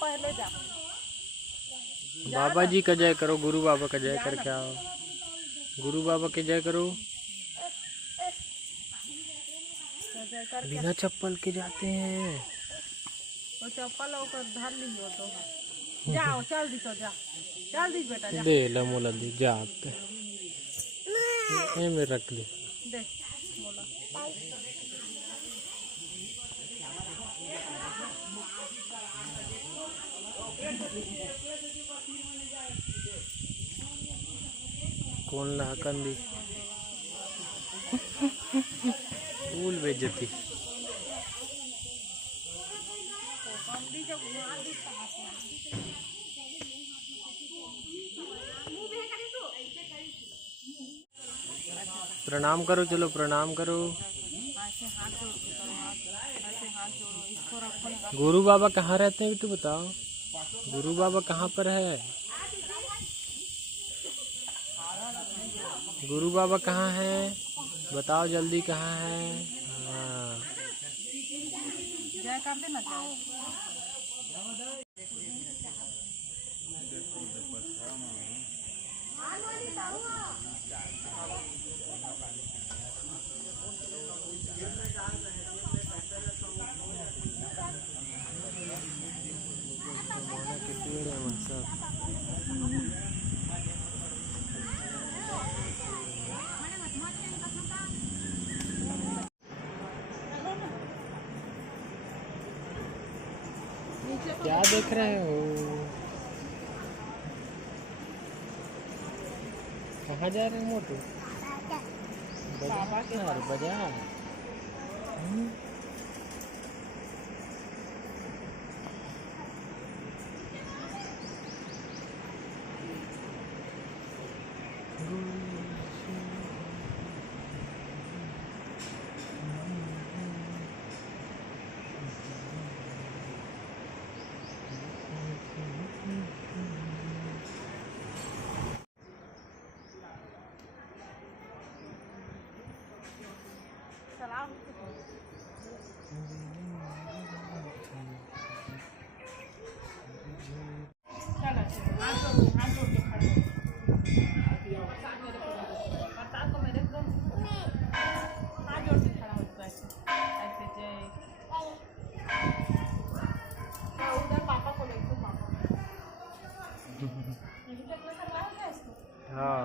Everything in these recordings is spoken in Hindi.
पहले जा। बाबा जी का जय करो, गुरु बाबा का जय करके आओ। गुरु बाबा के जय करो। बिना चप्पल के जाते हैं। वो चप्पल होकर धर ली हो तो जाओ, चल दी तो जा, चल दी बेटा जा। दे ला मोला दे जा आपके में रख दे दे मोला। कौन लहकन दी फूल बेइज्जती। प्रणाम करो, चलो प्रणाम करो। गुरु बाबा कहाँ रहते हैं तू बताओ? गुरु बाबा कहाँ पर है? गुरु बाबा कहाँ है बताओ जल्दी, कहाँ है? हाँ जय कर देना। क्या देख रहे हो? कहाँ जा रहे हो मोटू? बाजार बाजार। हाँ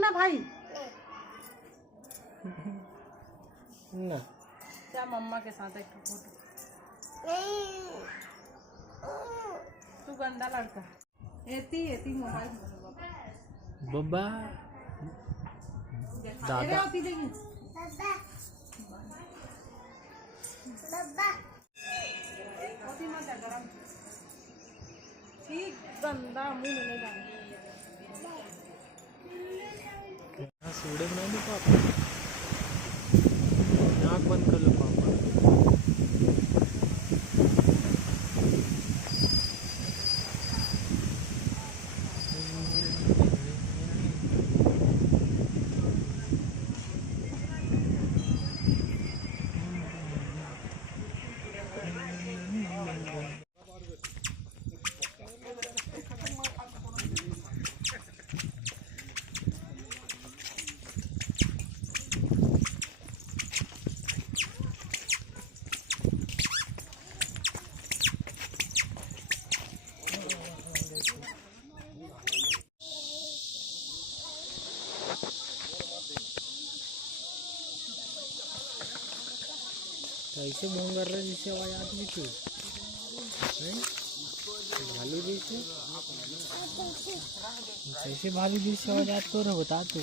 ना भाई ना क्या मम्मा के साथ एक फोटो। तू गंदा लड़का। एती एती मोबाइल बब्बा दादा ठीक गंदा मुंह में नहीं डाल। सूड़े बना दो पापा, नाक बंद कर लो पापा। ऐसे मुँह कर रहे जिससे आवाज आती थी भालू जैसे, कैसे भालू जैसे आवाज आती तो बता तू।